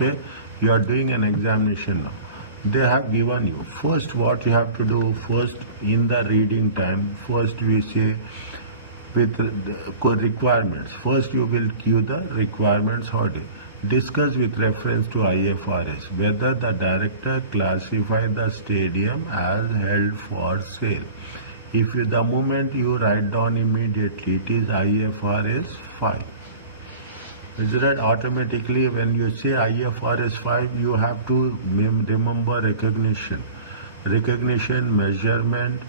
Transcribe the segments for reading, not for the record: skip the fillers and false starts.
Okay, you are doing an examination now. They have given you first what you have to do. First, in the reading time, first we say with the requirements. First, you will give the requirements order. Discuss with reference to IFRS whether the director classified the stadium as held for sale. If you, the moment you write down immediately, it is IFRS 5. Is that automatically when you say IFRS 5, you have to remember recognition. Recognition, measurement,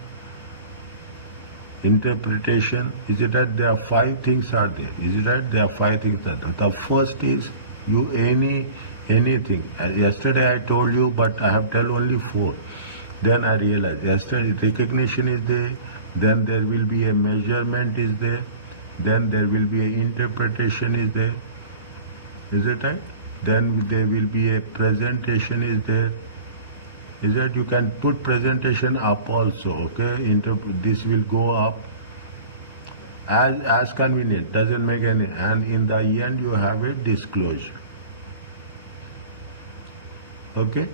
interpretation. Is it that there are 5 things are there? Is it that there are 5 things are there? The first is you anything. Yesterday I told you, but I have told only 4. Then I realized yesterday recognition is there, then there will be a measurement is there, then there will be a interpretation is there. Is it right? Then there will be a presentation is there. Is that you can put presentation up also, okay? This will go up as convenient, doesn't make any, and in the end you have a disclosure. Okay?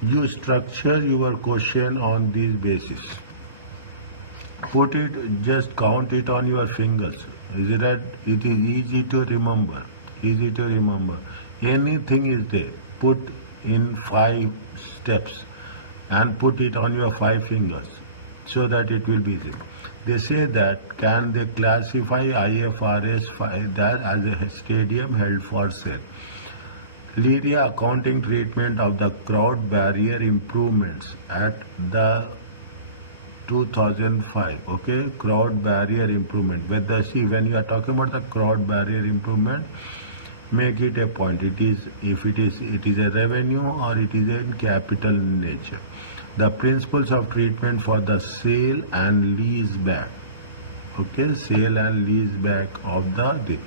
You structure your question on this basis. Put it, just count it on your fingers. Is it that it is easy to remember? Easy to remember. Anything is there, put in 5 steps and put it on your 5 fingers so that it will be easy. They say that can they classify IFRS 5 that as a stadium held for sale? Leira accounting treatment of the crowd barrier improvements at the 2005. Okay, crowd barrier improvement. Whether see when you are talking about the crowd barrier improvement, make it a point. It is if it is a revenue or it is in capital nature. The principles of treatment for the sale and lease back. Okay, sale and lease back of the.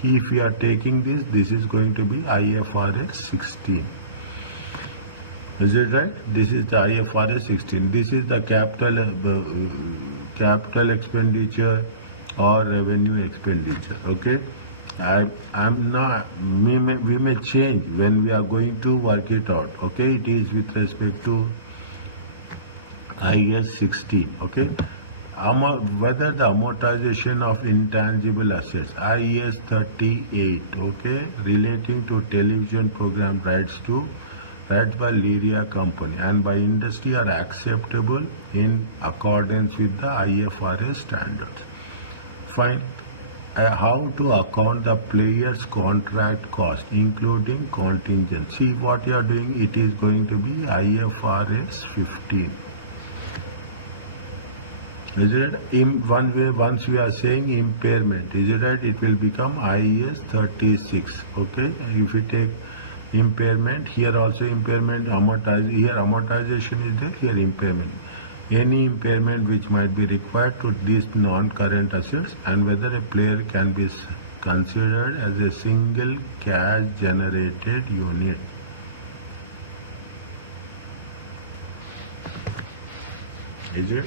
If you are taking this is going to be IFRS 16. Is it right? This is the IFRS 16. This is the capital expenditure or revenue expenditure. Okay. I'm not. We may change when we are going to work it out. Okay. It is with respect to IAS 16. Okay. Whether the amortization of intangible assets, IAS 38, okay, relating to television program rights by Leira company and by industry are acceptable in accordance with the IFRS standards. Fine. How to account the player's contract cost, including contingent. See what you are doing. It is going to be IFRS 15. Is it in one way? Once we are saying impairment, is it right? It will become IAS 36. Okay. If we take impairment, here also impairment, here amortization is there, here impairment. Any impairment which might be required to these non-current assets and whether a player can be considered as a single cash generated unit. Is it?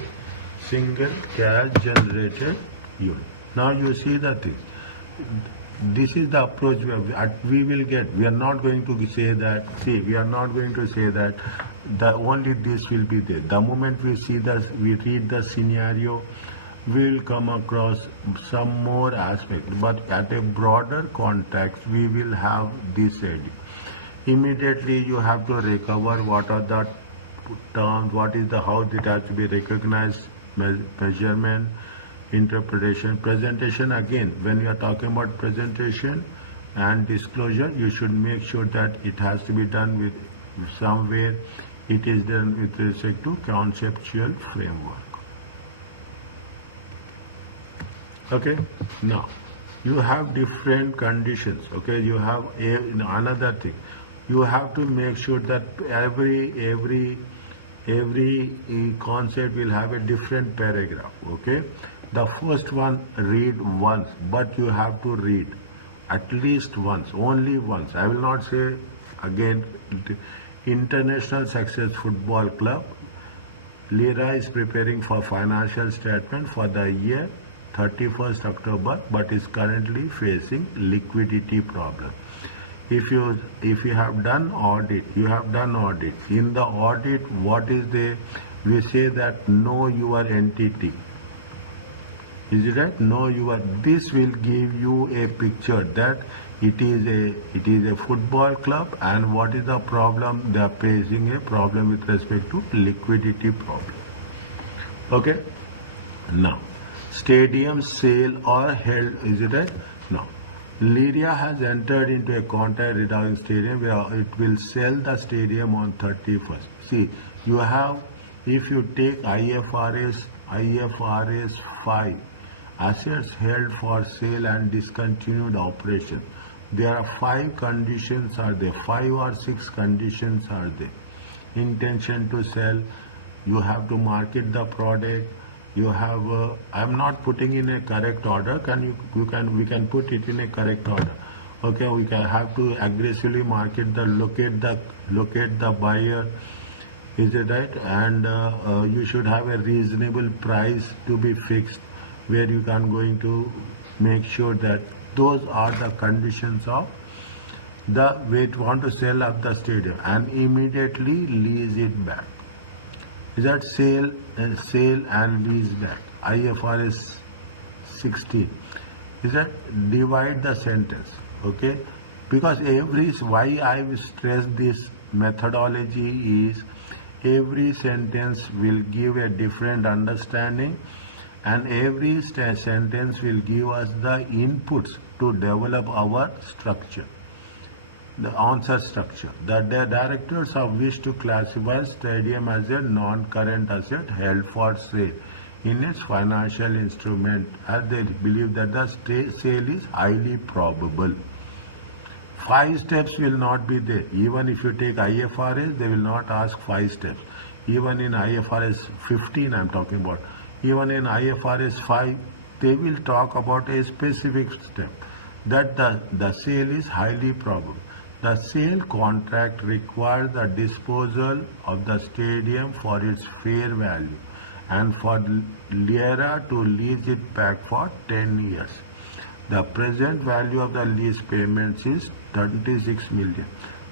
Single cash generated unit. Now you see the thing. This is the approach we will get. We are not going to say that. See, we are not going to say that only this will be there. The moment we see this, we read the scenario, we will come across some more aspect. But at a broader context, we will have this idea. Immediately, you have to recover what are the terms, what is the how it has to be recognized. Measurement, interpretation, presentation. Again, when you are talking about presentation and disclosure, you should make sure that it has to be done with somewhere it is done with respect to conceptual framework. Okay. Now you have different conditions. Okay, you have another thing. You have to make sure that every concept will have a different paragraph. Okay, the first one read once, but you have to read at least once, only once. I will not say again. International Success Football Club, Leira is preparing for financial statement for the year 31st October, but is currently facing liquidity problem. if you have done audit, you have done audit. In the audit, what is the, we say that know your entity. Is it right? Know your, this will give you a picture that it is a football club, and what is the problem? They are facing a problem with respect to liquidity problem. Okay. Now, stadium sale or held, is it right? Now, Leira has entered into a contract regarding stadium where it will sell the stadium on 31st. See, you have, if you take IFRS 5, assets held for sale and discontinued operation, there are 5 conditions are there, 5 or 6 conditions are there. Intention to sell, you have to market the product, you have, I'm not putting in a correct order, we can put it in a correct order. Okay, we can have to aggressively market the, locate the buyer, is it right? And you should have a reasonable price to be fixed, where you can going to make sure that those are the conditions of the way to want to sell up the stadium, and immediately lease it back. Is that sale and lease back? IFRS 16. Is that divide the sentence? Okay, because why I will stress this methodology is every sentence will give a different understanding, and every sentence will give us the inputs to develop our structure, the answer structure. The directors have wished to classify stadium as a non-current asset held for sale in its financial instrument, as they believe that the sale is highly probable. 5 steps will not be there. Even if you take IFRS, they will not ask 5 steps. Even in IFRS 15, I'm talking about. Even in IFRS 5, they will talk about a specific step, that the sale is highly probable. The sale contract requires the disposal of the stadium for its fair value and for Leira to lease it back for 10 years. The present value of the lease payments is 36 million.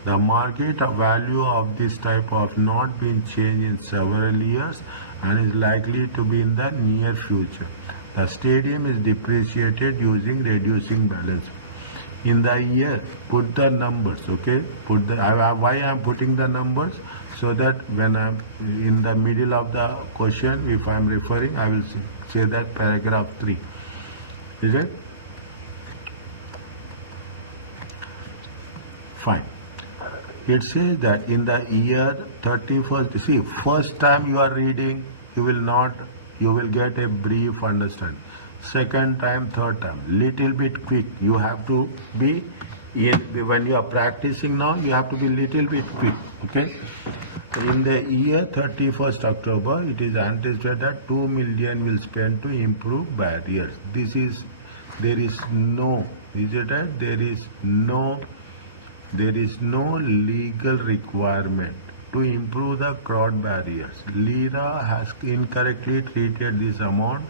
The market value of this type of not been changed in several years and is likely to be in the near future. The stadium is depreciated using reducing balance. In the year, put the numbers, okay? Put the, why I am putting the numbers? So that when I am in the middle of the question, if I am referring, I will say that paragraph 3. Is it? Fine. It says that in the year 31st, see, first time you are reading, you will get a brief understanding. Second time, third time, little bit quick. You have to be, when you are practicing now, you have to be little bit quick, okay? In the year 31st October, it is anticipated that 2 million will spend to improve barriers. There is no legal requirement to improve the crowd barriers. Leira has incorrectly treated this amount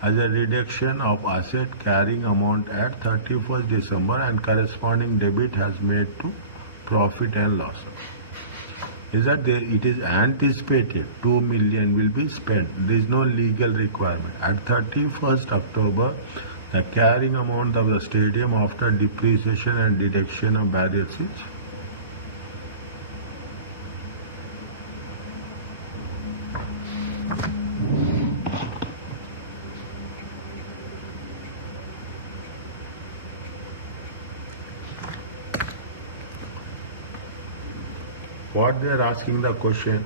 as a reduction of asset carrying amount at 31st December, and corresponding debit has made to profit and loss. Is that it is anticipated 2 million will be spent. There is no legal requirement. At 31st October, the carrying amount of the stadium after depreciation and deduction of barriers is what they are asking the question.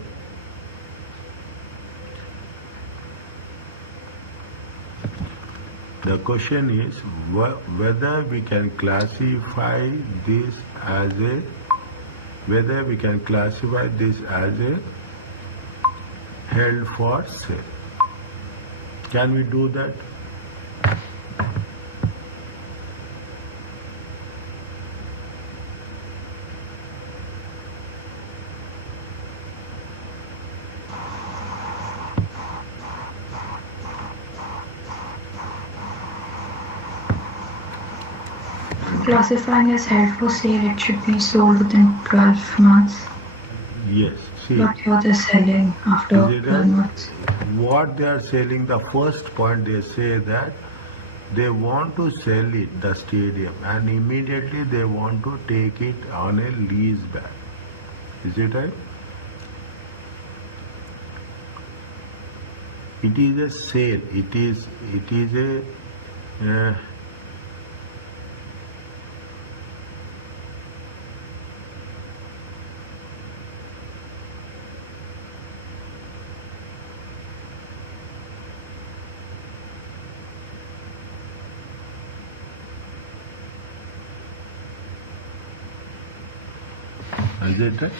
The question is whether we can classify this as a held for sale. Can we do that? classifying as held for sale, it should be sold within 12 months. Yes, see. But here they're selling after Is it 12 months. what they are selling? The first point they say that they want to sell it, the stadium, and immediately they want to take it on a lease back. Is it right? It is a sale. It is a is it right?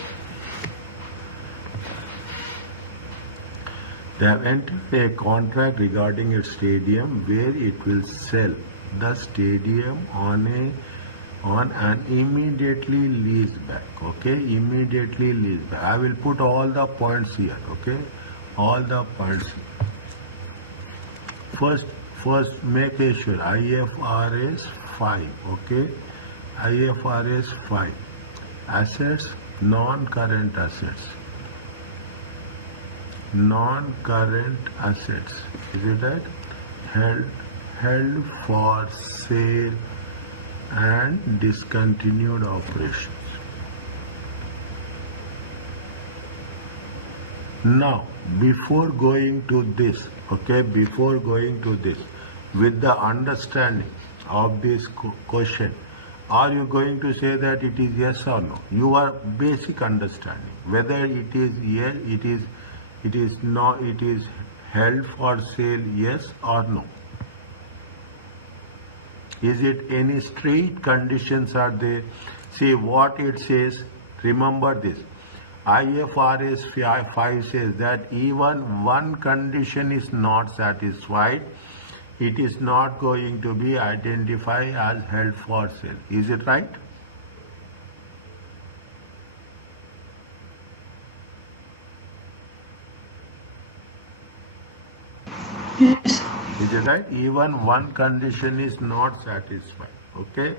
They have entered a contract regarding its stadium where it will sell the stadium on an immediately lease back. Okay, immediately lease back. I will put all the points here. Okay, all the points. First make sure IFRS 5. Okay, IFRS 5. Assets, non-current assets. Non-current assets, is it right? Held for sale and discontinued operations. Now, before going to this, with the understanding of this question, are you going to say that it is yes or no? Your basic understanding, whether it is yes, it is not, it is held for sale, yes or no? Is it any straight conditions are there? See what it says. Remember this. IFRS 5 says that even one condition is not satisfied, it is not going to be identified as held for sale. Is it right? Yes. Is it right? Even one condition is not satisfied. Okay?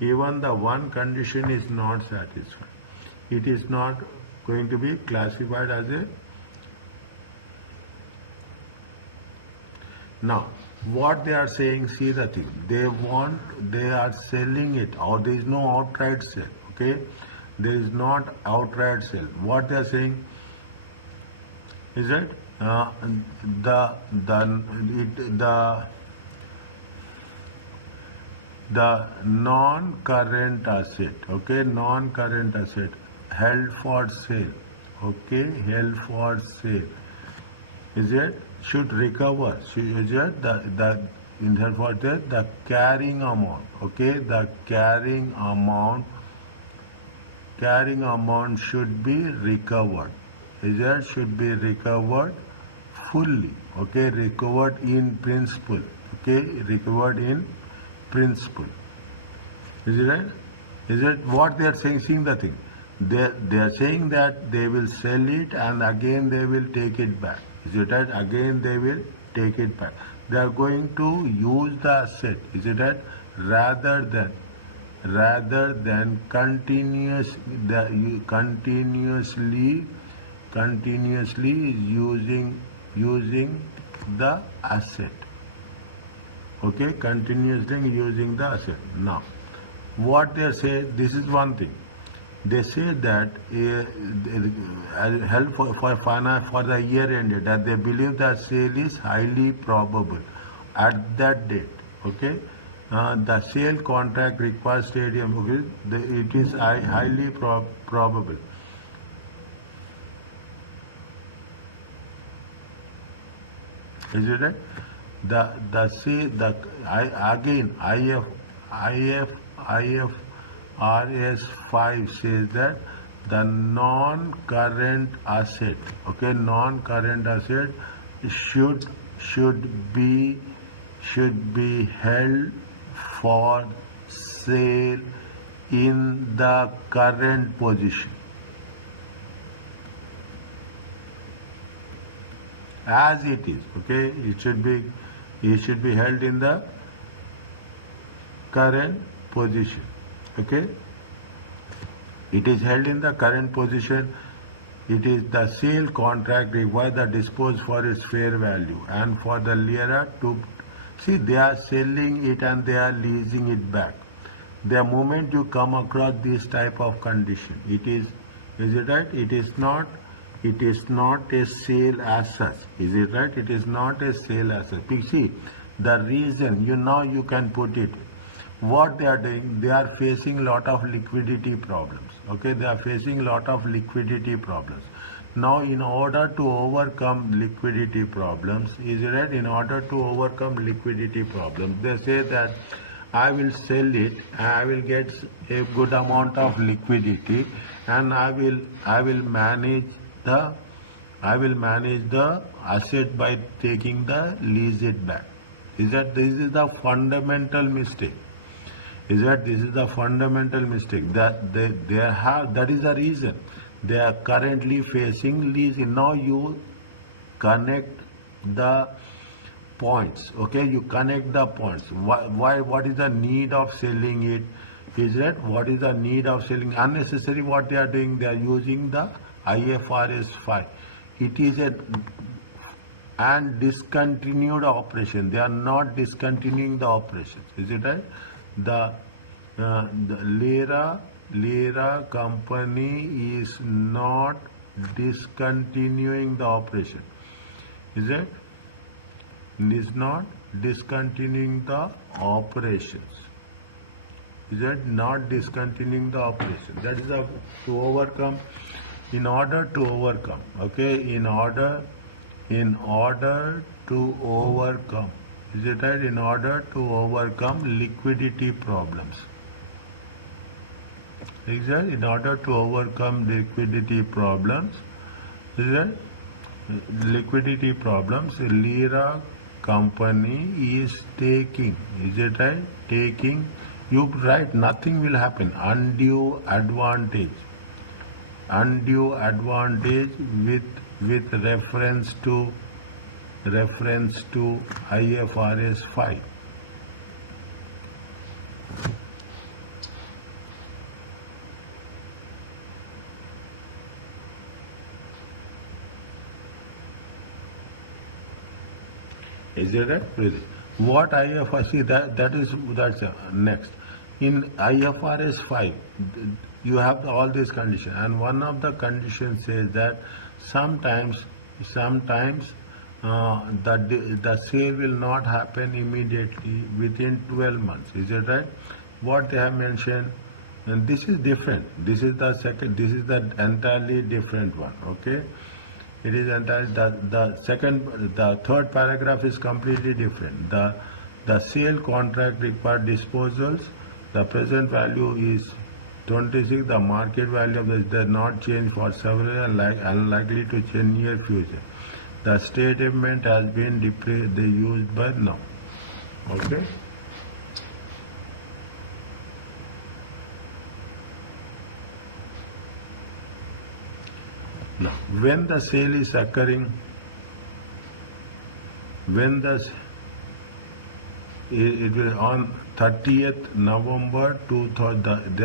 Even the one condition is not satisfied. It is not going to be classified as a. Now, what they are saying, see the thing. They are selling it, or there is no outright sale. Okay? There is not outright sale. What they are saying is that the non-current asset, okay, non-current asset held for sale, okay, held for sale, is it should recover, is it therefore the carrying amount, okay, the carrying amount should be recovered, is it should be recovered fully, okay, recovered in principle, okay, recovered in principle. Is it right? Is it what they are saying? Seeing the thing. They are saying that they will sell it and again they will take it back. Is it right? Again they will take it back. They are going to use the asset. Is it right? Rather than continuously using the asset. Okay, continuously using the asset. Now, what they say, this is one thing. They say that help for the year ended, that they believe that sale is highly probable at that date. Okay, the sale contract requires stadium. Okay, it is highly probable. Is it right? IFRS 5 says that the non-current asset, okay, non-current asset should be held for sale in the current position. As it is, okay, it should be held in the current position. Okay, it is held in the current position. It is the sale contract requires the dispose for its fair value, and for the Leira to see, they are selling it and they are leasing it back. The moment you come across this type of condition, it is it right? It is not a sale as such. Is it right? It is not a sale as such. You see, the reason you can put it. What they are doing, they are facing lot of liquidity problems. Okay, they are facing lot of liquidity problems. Now, in order to overcome liquidity problems, is it right? In order to overcome liquidity problems, they say that I will sell it, I will get a good amount of liquidity, and I will manage the asset by taking the lease it back. Is that this is the fundamental mistake? Is that this is the fundamental mistake that they have? That is the reason they are currently facing lease. Now you connect the points. Okay, you connect the points. Why? What is the need of selling it? Is that what is the need of selling? Unnecessary. What they are doing? They are using the IFRS 5. It is and discontinued operation. They are not discontinuing the operations. Is it right? The Leira company is not discontinuing the operation. Is it? Is not discontinuing the operations. Is it not discontinuing the operation? That is to overcome. In order to overcome. Okay. In order to overcome. Is it right? In order to overcome liquidity problems. Exactly. In order to overcome liquidity problems, is it? Liquidity problems, Leira company is taking. Is it right? Taking. You write nothing will happen. Undue advantage. Undue advantage with reference to IFRS 5. Is it right? What IFRS? See, that's next. In IFRS 5, you have all these conditions, and one of the conditions says that sometimes the sale will not happen immediately within 12 months. Is it right? What they have mentioned, and this is different. This is the second. This is the entirely different one. Okay, it is entirely the third paragraph is completely different. The sale contract required disposals. The present value is 26. The market value of this does not change for several and unlikely to change near future. The statement has been they used by now. Okay. Now, when the sale is occurring, it will on 30th November 2000.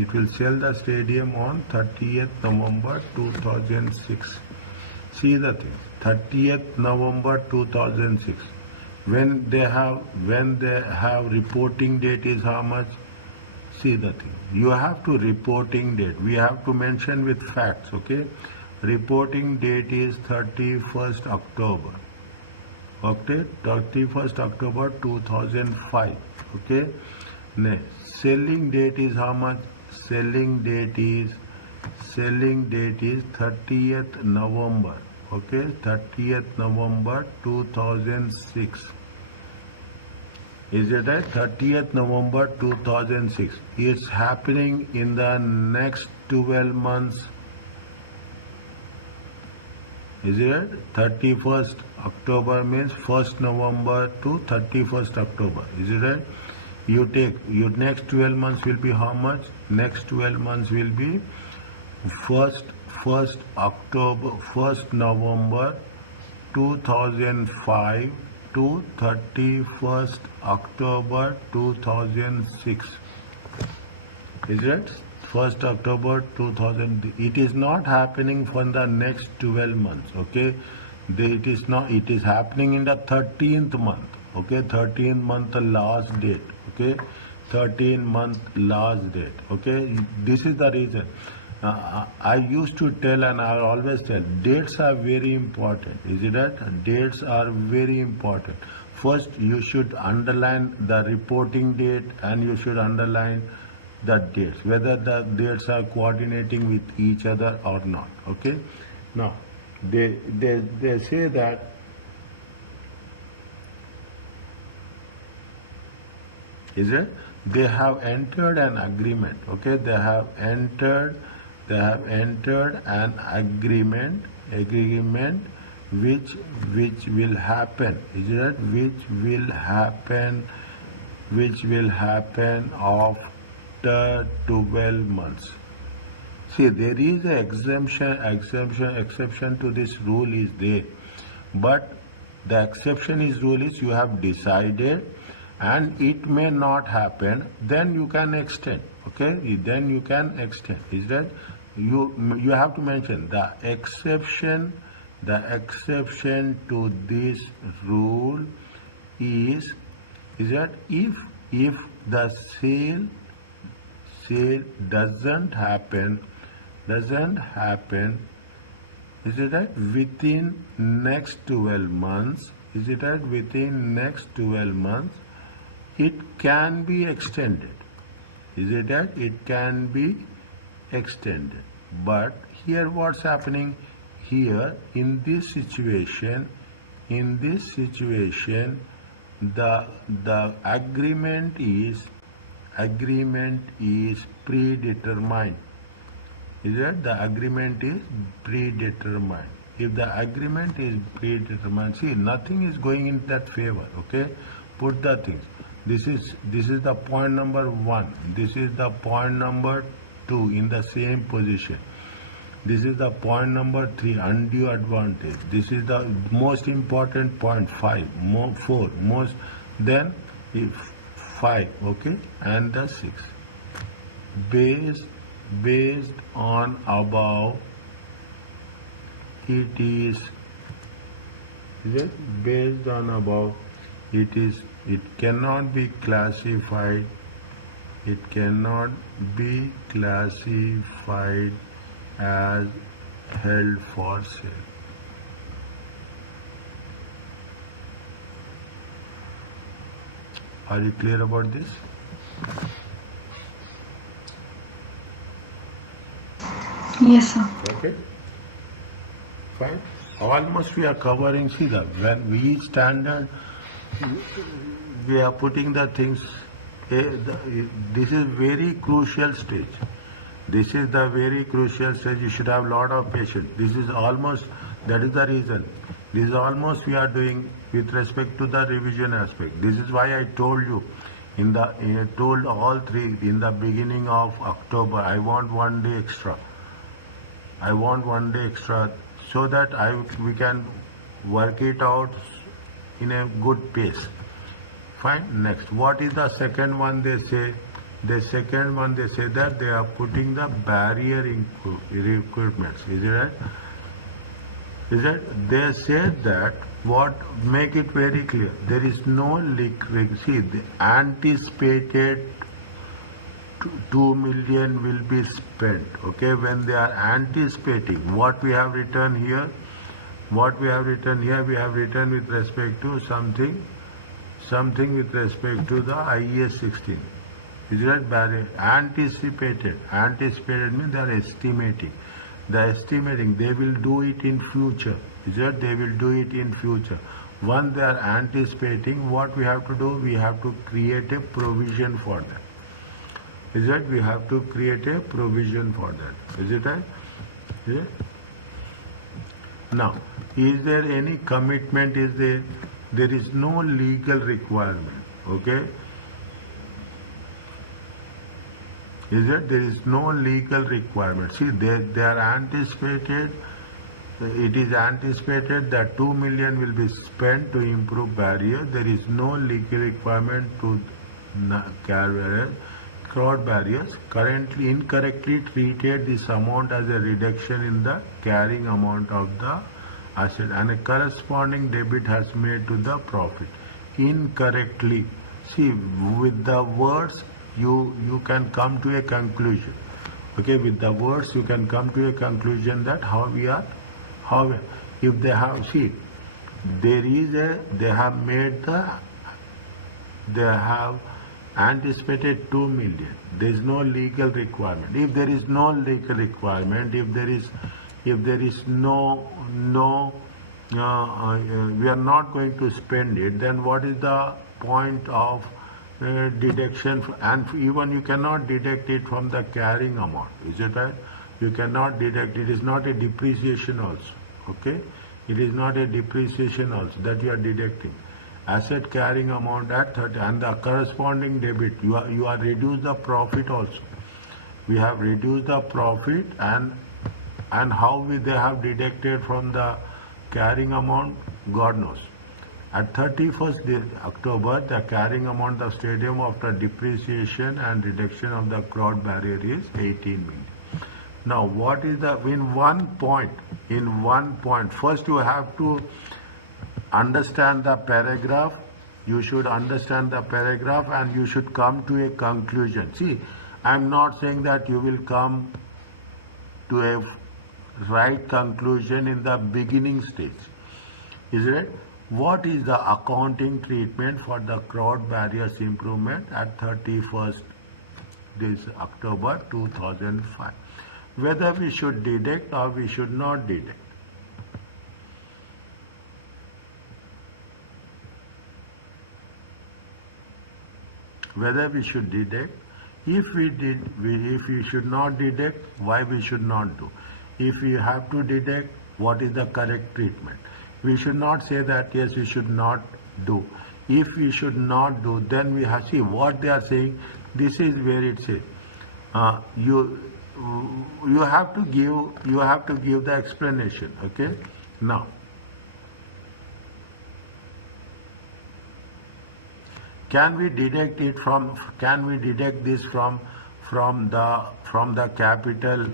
It will sell the stadium on 30th November 2006. See the thing. 30th November 2006. When they have reporting date is how much? See the thing. You have to reporting date. We have to mention with facts. Okay. Reporting date is 31st October. Okay. 31st October 2005. Okay. Next. Selling date is how much? Selling date is 30th November. Okay, 30th November 2006. Is it right? 30th November 2006. It's happening in the next 12 months. Is it right? 31st October means 1st November to 31st October. Is it right? You take your next 12 months will be how much? Next 12 months will be 1st November 2005 to 31st October 2006. Is it? 1st October 2000. It is not happening for the next 12 months. Okay, it is not. It is happening in the 13th month. Okay, 13th month the last date. Okay, 13th month last date. Okay, this is the reason. I used to tell, and I always tell, dates are very important. Is it that? Dates are very important. First, you should underline the reporting date, and you should underline the dates, whether the dates are coordinating with each other or not. Okay. Now, they say that is it? They have entered an agreement. Okay, they have entered an agreement which will happen. Is it? Which will happen after 12 months. See, there is an exception to this rule is there, but the rule is you have decided and it may not happen, then you can extend. Okay, then you can extend. Is that you have to mention the exception to this rule is that if the sale doesn't happen, is it that within next 12 months, is it that within next 12 months it can be extended. Is it that it can be extended? But here what's happening here in this situation, the agreement is predetermined. Is that the agreement is predetermined? If the agreement is predetermined, see, nothing is going in that favor. Okay, put the things. This is the point number 1. This is the point number 2 in the same position. This is the point number 3, undue advantage. This is the most important point 5, 4, most, then 5, okay, and the 6. Based on above, it is it based on above, it cannot be classified. It cannot be classified as held for sale. Are you clear about this? Yes, sir. Okay. Fine. Almost we are covering. See that when we standard, we are putting the things. This is very crucial stage. This is the very crucial stage. You should have a lot of patience. This is almost, that is the reason. This is almost we are doing with respect to the revision aspect. This is why I told you, told all three in the beginning of October, I want 1 day extra. I want 1 day extra so that we can work it out in a good pace. Fine. Next, what is the second one they say? The second one they say that they are putting the barrier requirements. Is it right? Is it? They said that what, make it very clear. There is no see, the anticipated 2 million will be spent. Okay, when they are anticipating, what we have written here, we have written with respect to something with respect to the IES 16. Is that barrier? Anticipated means they are estimating. They will do it in future. Is that they will do it in future. Once they are anticipating, what we have to do? We have to create a provision for that. Is that we have to create a provision for that. Is it right? Is it? Now, is there any commitment? Is there? There is no legal requirement. Okay? Is it? There is no legal requirement. See, they are anticipated it is anticipated that 2 million will be spent to improve barrier. There is no legal requirement to crowd barriers. Currently incorrectly treated this amount as a reduction in the carrying amount of the asset and a corresponding debit has made to the profit. Incorrectly. See, with the words you can come to a conclusion. Okay, with the words you can come to a conclusion that if they have, see, they have anticipated 2 million. There is no legal requirement. If there is no legal requirement, if there is no we are not going to spend it, then what is the point of deduction? And even you cannot deduct it from the carrying amount. Is it right? You cannot deduct. It is not a depreciation also. Okay, it is not a depreciation also that you are deducting. Asset carrying amount at 30 and the corresponding debit. You are reduced the profit also. We have reduced the profit and how they have deducted from the carrying amount, God knows. At 31st October, the carrying amount of stadium after depreciation and reduction of the crowd barrier is 18 million. Now, what is in one point, first you have to understand the paragraph. You should understand the paragraph and you should come to a conclusion. See, I am not saying that you will come to a right conclusion in the beginning stage. Is it? What is the accounting treatment for the crowd barriers improvement at 31st this October 2005? Whether we should deduct or we should not deduct. Whether we should deduct, if we should not deduct, why we should not do? If we have to deduct, what is the correct treatment? We should not say that yes, we should not do. If we should not do, then we have see what they are saying. This is where it says you have to give the explanation. Okay, now. Can we deduct this from the capital,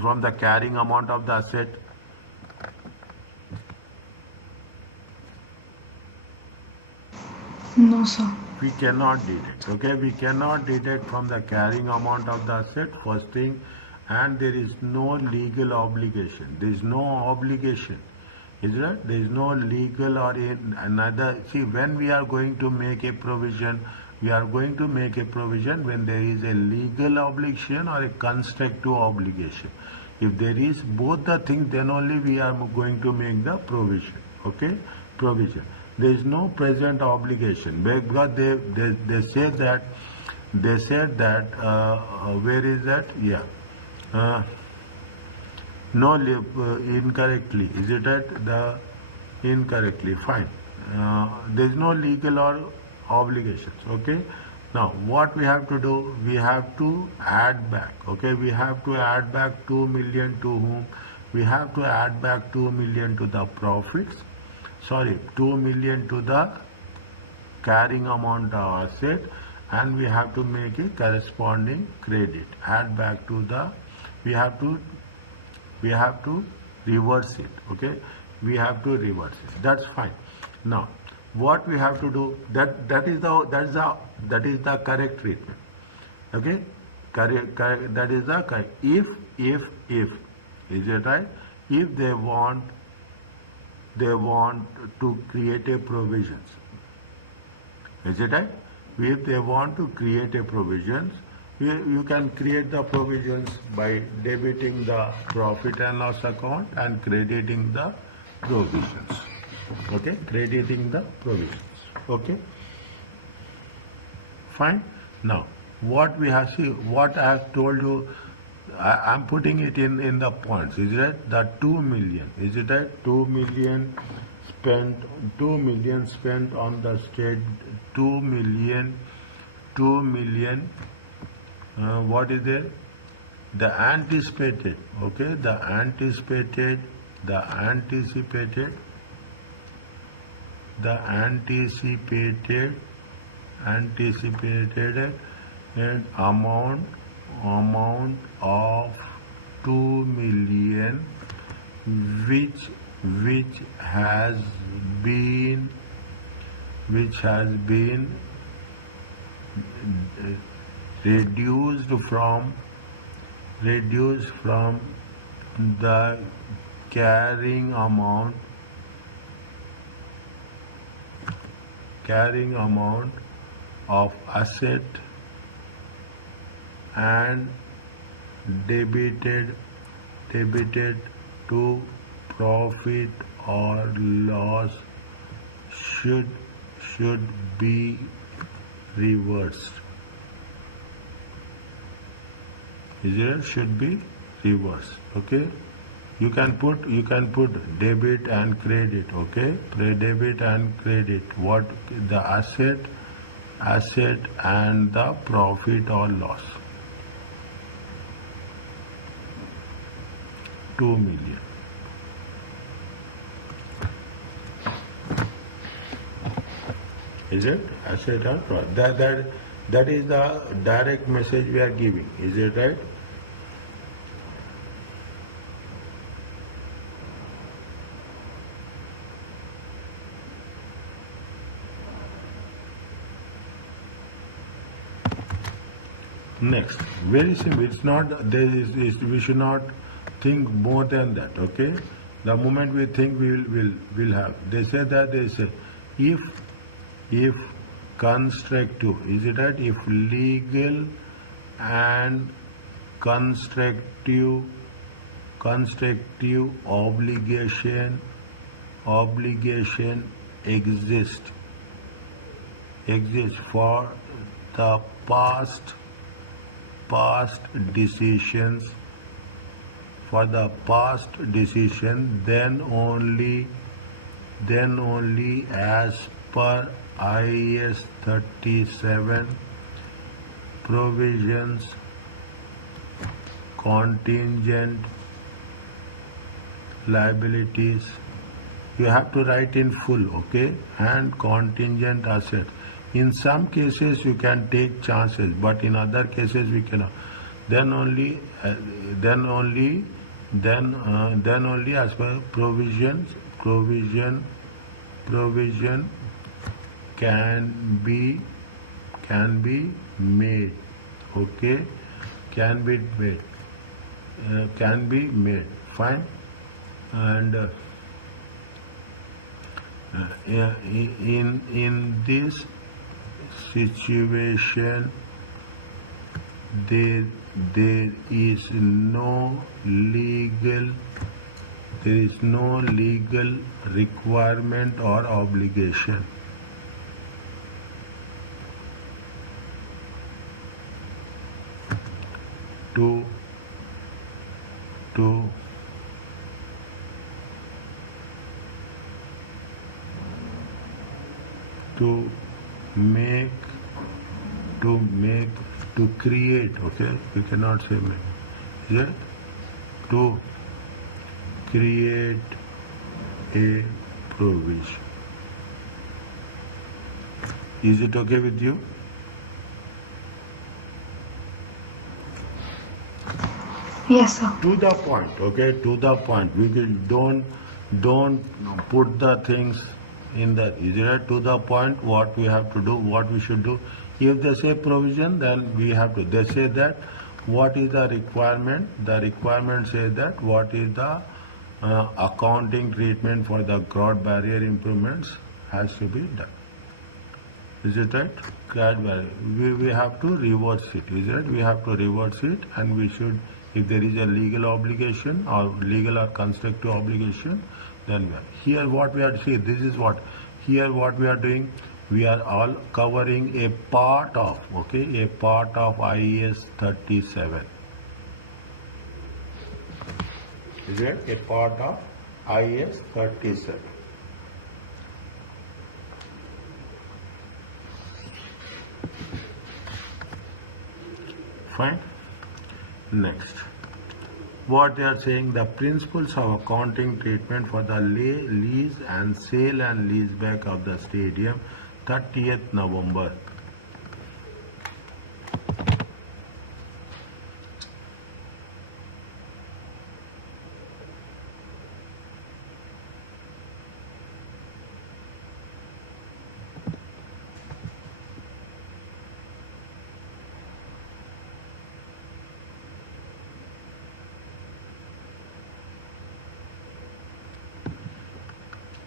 from the carrying amount of the asset? No, sir. We cannot deduct. Okay, we cannot deduct from the carrying amount of the asset, first thing, and there is no legal obligation. There is no obligation. Is that there is no legal or another. See, when we are going to make a provision, we are going to make a provision when there is a legal obligation or a constructive obligation. If there is both the things, then only we are going to make the provision. Okay, provision. There is no present obligation because they said that where is that? Yeah. No, incorrectly. Is it at the incorrectly? Fine. There is no legal or obligations. Okay. Now, what we have to do? We have to add back. Okay. We have to add back 2 million to whom? We have to add back 2 million to the profits. Sorry, 2 million to the carrying amount of asset, and we have to make a corresponding credit. Add back to the. We have to reverse it. Okay, we have to reverse it. That's fine. Now, what we have to do? That is the correct treatment. Okay, correct. That is the correct. If is it right? If they want to create a provisions. Is it right? If they want to create a provisions, you can create the provisions by debiting the profit and loss account and crediting the provisions. Okay, crediting the provisions. Okay, fine. Now, what we have see, what I have told you, I am putting it in the points. Is it the 2 million? Is it that 2 million spent? 2 million spent on the state. 2 million. What is there? the anticipated, okay, the anticipated and amount of 2 million which has been reduced from the carrying amount of asset and debited to profit or loss should be reversed. Is it should be reversed? Okay. You can put debit and credit. Okay. Debit and credit. What the asset and the profit or loss. 2 million. Is it asset or profit? That is the direct message we are giving. Is it right? Next, very simple. It's not there is we should not think more than that. Okay, the moment we think we'll have. They say if constructive, is it right? If legal and constructive obligation exist for the past decisions, then only as per IAS 37 provisions contingent liabilities. You have to write in full, okay, and contingent assets. In some cases you can take chances, but in other cases we cannot. Then only as per provision can be made. Okay, can be made. Fine. And in this situation there is no legal requirement or obligation to create, okay, we cannot say make, yeah, to create a provision. Is it okay with you? Yes, sir. To the point, okay, to the point. We will don't put the things in the, is it to the point what we have to do, what we should do. If they say provision, then we have to. They say that what is the requirement? The requirement says that what is the accounting treatment for the gross barrier improvements has to be done. Is it right? Gross barrier. We have to reverse it. Is it? We have to reverse it, and we should. If there is a legal obligation or legal or constructive obligation, then we are. Here what we are saying, this is what, here what we are doing, we are all covering a part of, okay, a part of IAS 37. Is it? A part of IAS 37. Fine. Next, what they are saying, the principles of accounting treatment for the lease and sale and lease back of the stadium, 30th November.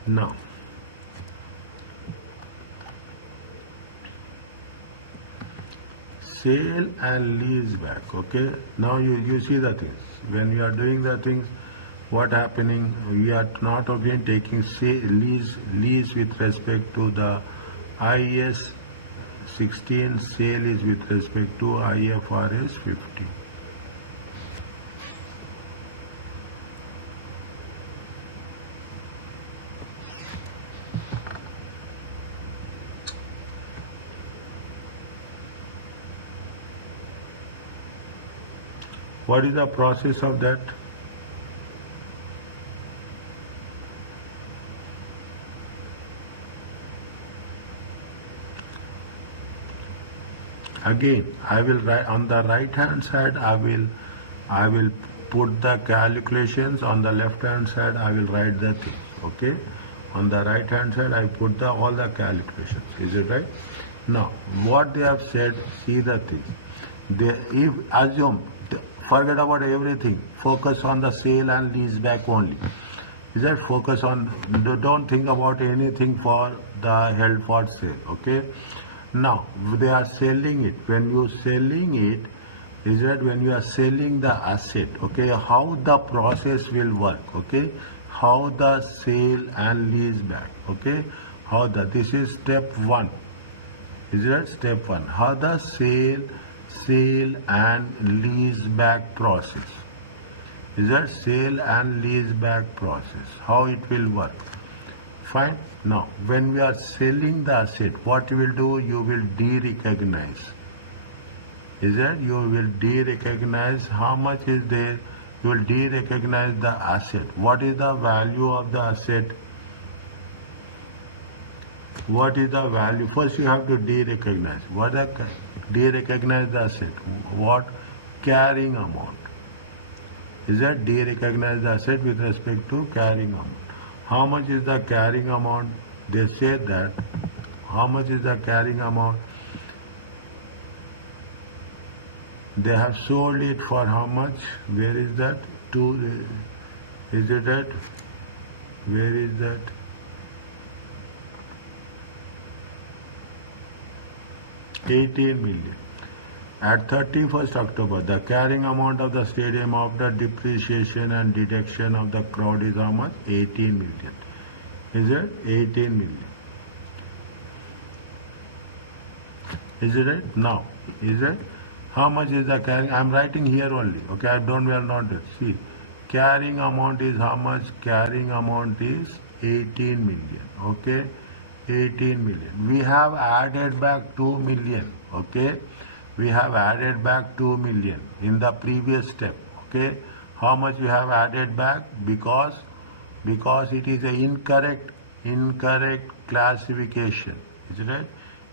Now, sale and lease back, okay? Now you see the things. When you are doing the things, what happening? We are not again taking lease with respect to the IS 16, sale is with respect to IFRS 15. What is the process of that? Again, I will write on the right hand side. I will put the calculations. On the left hand side, I will write the things. Okay. On the right hand side, I put all the calculations. Is it right? Now, what they have said. See the things. If assume. Forget about everything. Focus on the sale and lease back only. Is that focus on? Don't think about anything for the held for sale. Okay. Now they are selling it. When you selling it, is that when you are selling the asset? Okay. How the process will work? Okay. How the sale and lease back? Okay. How this is step 1. Is that step 1? How the sale and lease back process. Is that sale and lease back process? How it will work? Fine. Now, when we are selling the asset, what you will do? You will de-recognize. Is that you will de-recognize how much is there? You will de-recognize the asset. What is the value of the asset? What is the value? First you have to de-recognize. What is de-recognize the asset? What? Carrying amount. Is that de-recognize the asset with respect to carrying amount? How much is the carrying amount? They say that. How much is the carrying amount? They have sold it for how much? Where is that? Is it that? Where is that? $18 million. At 31st October, the carrying amount of the stadium after depreciation and deduction of the crowd is how much? 18 million. Is it? 18 million. Is it right? Now, is it? How much is the carrying? I am writing here only. Okay, I don't will not it. See, carrying amount is how much? Carrying amount is 18 million. Okay, 18 million. We have added back 2 million. Okay, we have added back 2 million in the previous step. Okay, how much we have added back? Because it is an incorrect classification. Is it right?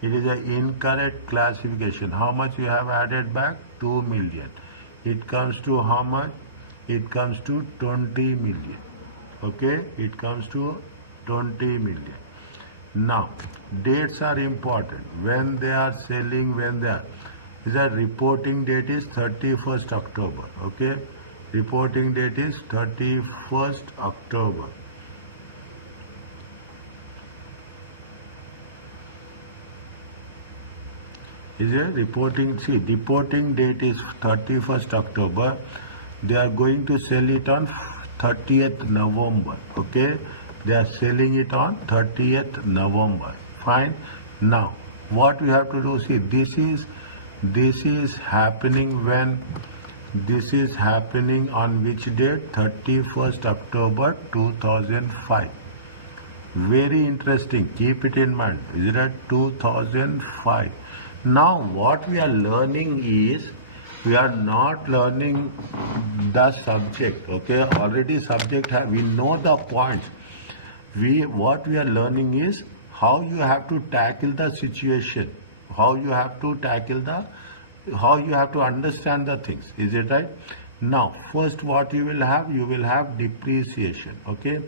It is an incorrect classification. How much we have added back? 2 million. It comes to how much? It comes to 20 million. Okay, it comes to 20 million. Now, dates are important. When they are selling, the reporting date is 31st October. Okay, reporting date is 31st October. Is it reporting? See, reporting date is 31st October. They are going to sell it on 30th November. Okay, they are selling it on 30th November. Fine. Now, what we have to do? See, this is happening when? This is happening on which date? 31st October 2005. Very interesting. Keep it in mind. Is it at 2005? Now what we are learning is We are not learning the subject, okay? Already subject we know the points. What we are learning is how you have to tackle the situation, how you have to understand the things. Is it right? Now, first what you will have depreciation, okay?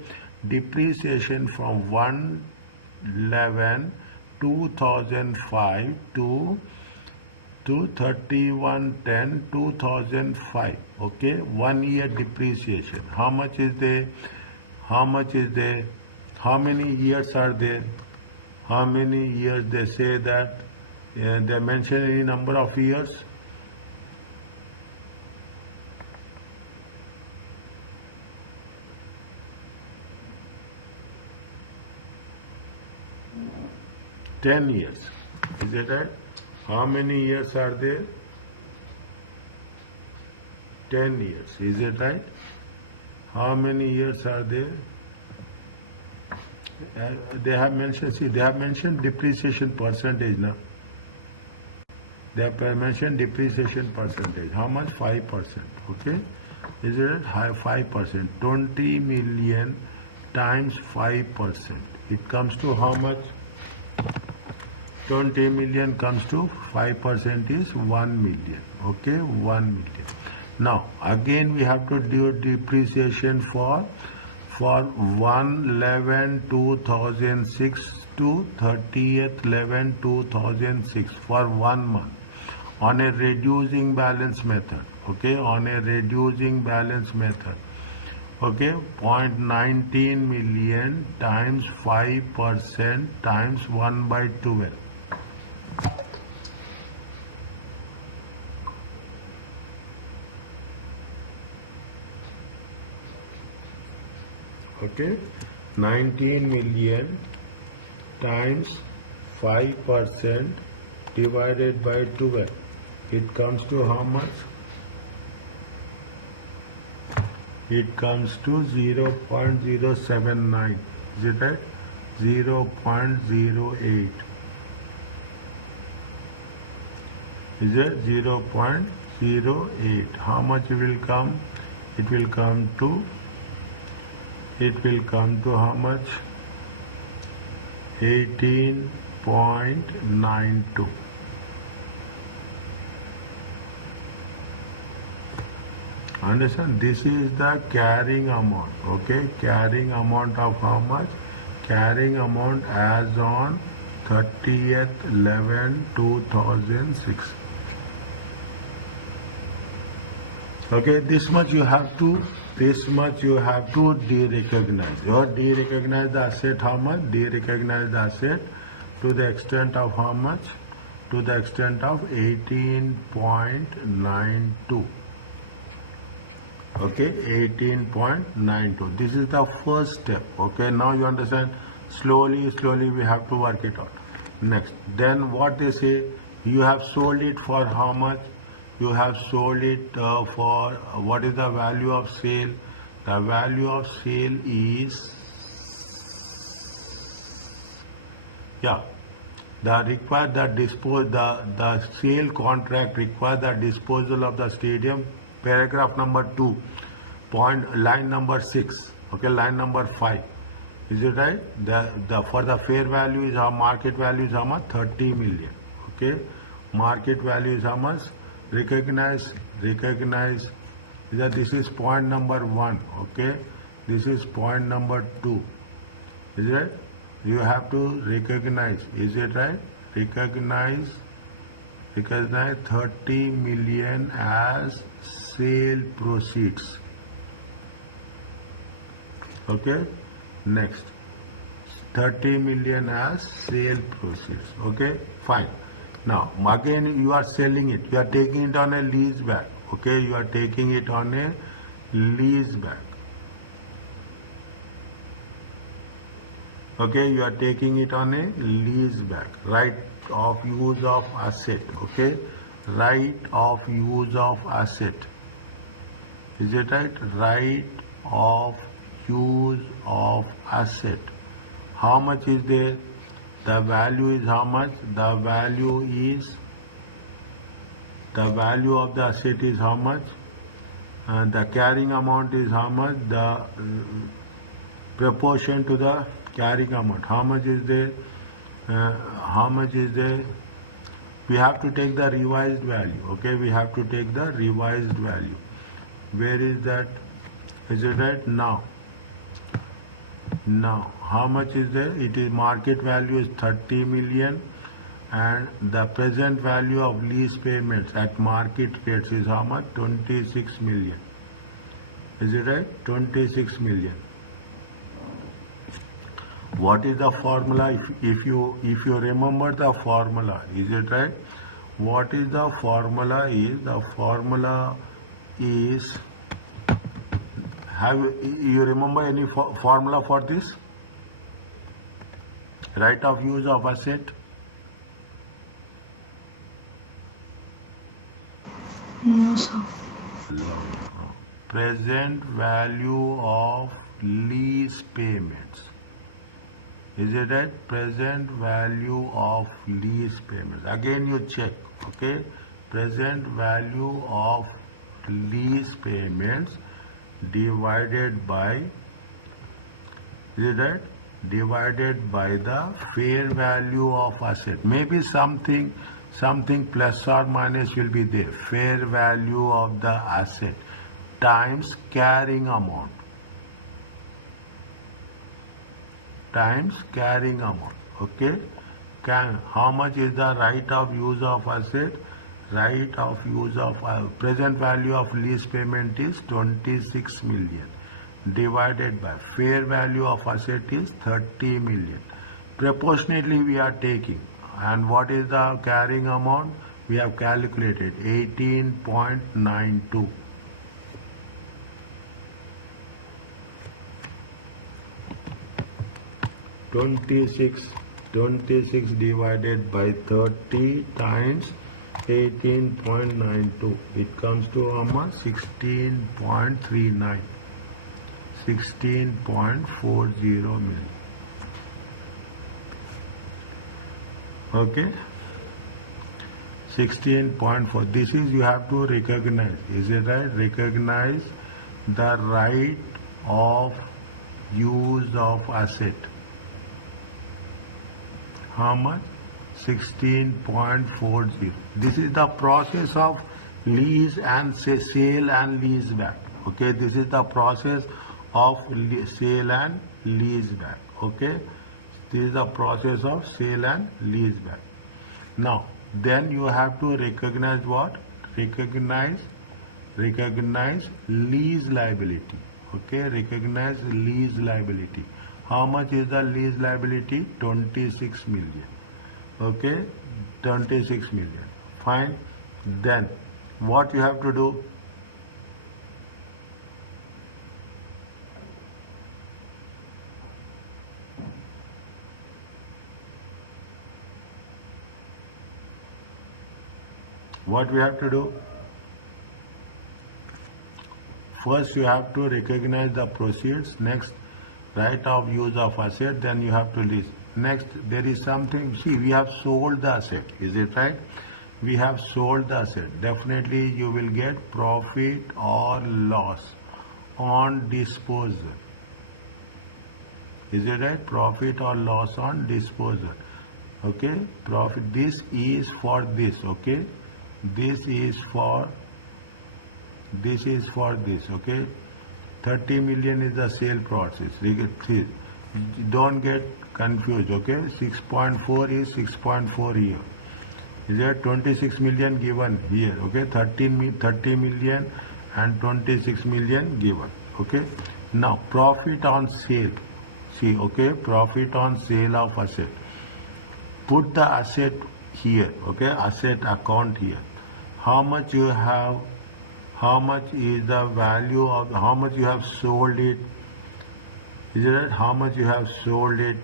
Depreciation from 1/11/2005 to 31/10/2005, okay? 1 year depreciation. How much is there? How much is there? How many years are there? How many years they say that? They mention any number of years? Ten years. Is it right? How many years are there? 10 years. Is it right? How many years are there? They have mentioned depreciation percentage now. They have mentioned depreciation percentage. How much? 5%. Okay? Is it high? 5%. 20 million times 5%. It comes to how much? 20 million comes to 5% is 1 million. Okay? 1 million. Now, again we have to do depreciation for 1/11/2006 to 30th/11/2006 for 1 month on a reducing balance method. Okay, on a reducing balance method. Okay, 0.19 million times 5% times 1/12. Okay, 19 million times 5% divided by 12. It comes to how much? It comes to 0.079. Is it right? 0.08. Is it 0.08? How much it will come? It will come to how much? 18.92. Understand? This is the carrying amount. Okay, carrying amount of how much? Carrying amount as on 30th/11/2006. Okay, this much you have to de-recognize. You de-recognize the asset how much? De-recognize the asset to the extent of how much? To the extent of 18.92. Okay, 18.92. This is the first step. Okay, now you understand. Slowly we have to work it out. Next, then what they say, you have sold it for how much? You have sold it for what is the value of sale? The value of sale is, the sale contract requires the disposal of the stadium. Paragraph number 2, line number 6. Okay, line number 5. Is it right? For the fair value is how market value is how much? 30 million. Okay, market value is how much? Recognize that this is point number 1. Okay, this is point number 2. Is it right? You have to recognize. Is it right? Recognize 30 million as sale proceeds. Okay, next, 30 million as sale proceeds. Okay, fine. Now again you are selling it. You are taking it on a lease back. Okay, you are taking it on a lease back. Okay, you are taking it on a lease back. Right of use of asset. Okay, right of use of asset. Is it right? Right of use of asset. How much is there? The value is how much? The value The value of the asset is how much? The carrying amount is how much? The proportion to the carrying amount. How much is there? How much is there? We have to take the revised value. Okay, we have to take the revised value. Where is that? Is it right? Now, how much is there? It is market value is 30 million, and the present value of lease payments at market rates is how much? 26 million. Is it right? 26 million. What is the formula? If you remember the formula, is it right? What is the formula? The formula is, have you remember any formula for this? Right of use of asset? No, sir. Present value of lease payments. Is it right? Present value of lease payments. Again you check, okay? Present value of lease payments divided by, is it right? Divided by the fair value of asset. Maybe something plus or minus will be there. Fair value of the asset times carrying amount. Times carrying amount. Okay? How much is the right of use of asset? Right of use of present value of lease payment is 26 million divided by fair value of asset is 30 million. Proportionately we are taking, and what is the carrying amount? We have calculated 18.92. Twenty-six divided by 30 times 18.92. It comes to how much? 16.39. 16.40 million. Okay? 16.4. This is, you have to recognize. Is it right? Recognize the right of use of asset. How much? 16.40. This is the process of lease and sale and lease back. Okay, this is the process of sale and lease back. Okay, this is the process of sale and lease back. Now, then you have to recognize what? Recognize lease liability. Okay, recognize lease liability. How much is the lease liability? 26 million. Okay, 26 million. Fine. Then what you have to do? What we have to do? First you have to recognize the proceeds. Next, right of use of asset. Then you have to lease. Next, there is something, see, we have sold the asset. Is it right? We have sold the asset. Definitely you will get profit or loss on disposal. Is it right? Profit or loss on disposal. Okay? Profit. This is for this. Okay? This is for this. Okay? 30 million is the sale process. Don't get confused. Okay? 6.4 is 6.4 here. Is there 26 million given here? Okay? 30 million and 26 million given. Okay? Now profit on sale. See, okay? Profit on sale of asset. Put the asset here. Okay? Asset account here. How much you have? How much is the value of, how much you have sold it? Is it right? How much you have sold it?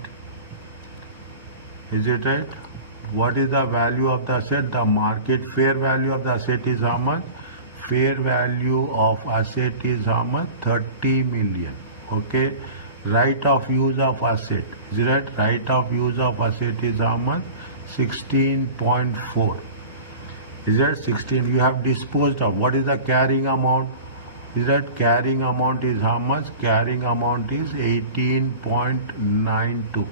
Is it right? What is the value of the asset? The market fair value of the asset is how much? Fair value of asset is how much? 30 million. Okay? Right of use of asset. Is it right? Right of use of asset is how much? 16.4. Is that 16? You have disposed of. What is the carrying amount? Is that carrying amount is how much? Carrying amount is 18.92.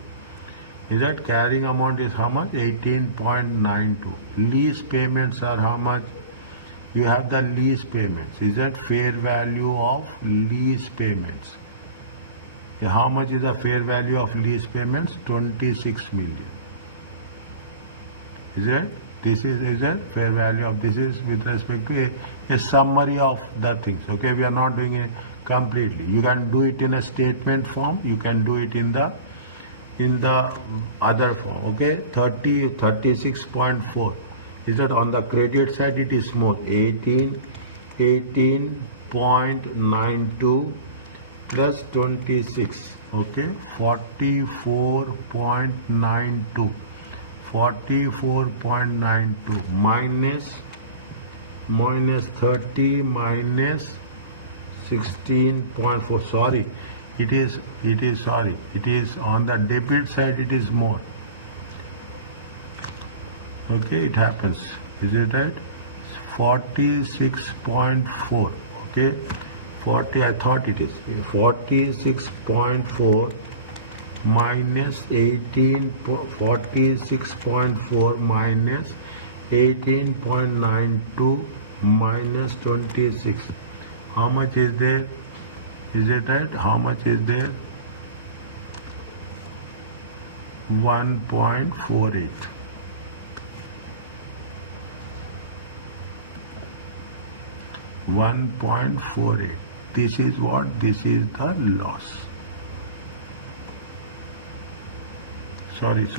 Is that carrying amount is how much? 18.92. Lease payments are how much? You have the lease payments. Is that fair value of lease payments? How much is the fair value of lease payments? 26 million. Is it? This is a fair value of, this is with respect to a summary of the things. Okay, we are not doing it completely. You can do it in a statement form. You can do it in the other form. Okay, 36.4. Is that on the credit side? It is more 18.92 plus 26. Okay, 44.92. 44.92 minus 30 minus 16.4. Sorry, it is on the debit side. It is more. Okay, it happens. Is it right? 46.4. Okay, 40. I thought it is 46.4 minus 46.4 minus 18.92 minus 26. How much is there? Is it right? How much is there? 1.48. 1.48. This is what? This is the loss. Sorry. Is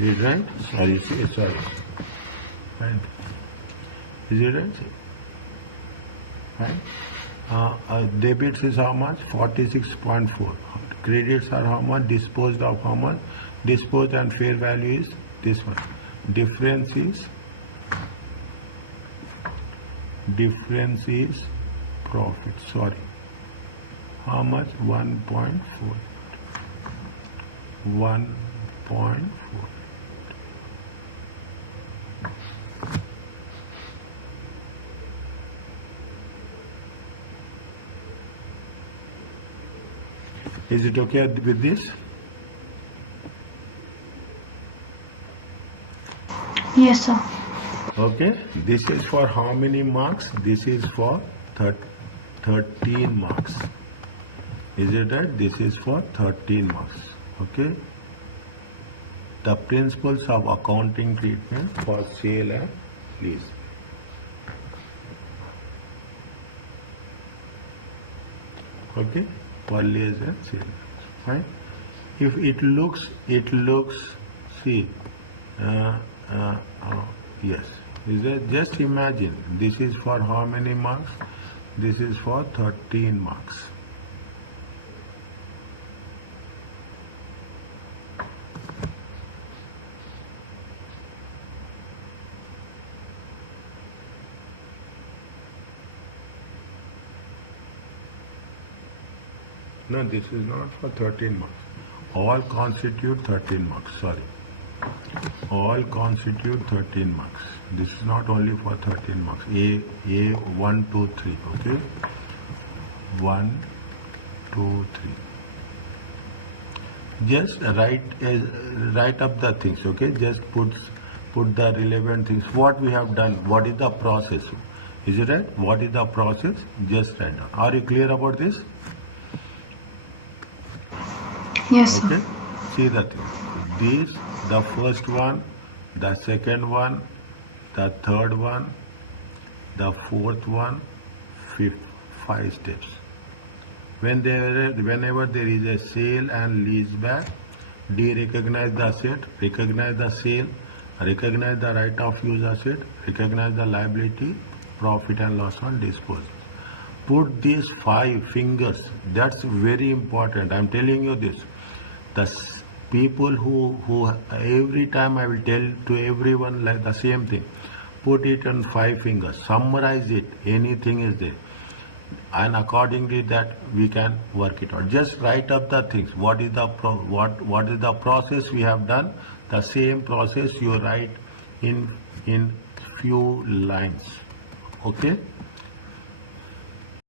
it right? Sorry. Right. Is it right? Right. Debits is how much? 46.4. Credits are how much? Disposed of how much? Disposed and fair value is this one. Difference is profit. Sorry. How much? 1.4. 1.4. Is it okay with this? Yes, sir. Okay. This is for how many marks? This is for 13 marks. Is it right? This is for 13 marks. Okay. The principles of accounting treatment for sale and lease. Okay. For lease and sale. Fine. If it looks, see, yes. Is that, just imagine, this is for how many marks? This is for 13 marks. No, this is not for 13 marks. All constitute 13 marks. Sorry. All constitute 13 marks. This is not only for 13 marks. A 1, 2, 3. Okay. 1, 2, 3. Just write up the things. Okay. Just put the relevant things. What we have done. What is the process? Is it right? What is the process? Just write down. Are you clear about this? Yes, sir. Okay. See the thing. This, the first one, the second one, the third one, the fourth one, fifth, 5 steps. Whenever there is a sale and lease back, D, recognize the asset, recognize the sale, recognize the right of use asset, recognize the liability, profit and loss on disposal. Put these 5 fingers. That's very important. I'm telling you this. The people who every time I will tell to everyone like the same thing. Put it on 5 fingers. Summarize it. Anything is there. and accordingly that we can work it out. Just write up the things. What is the what is the process we have done? The same process you write in few lines. Okay.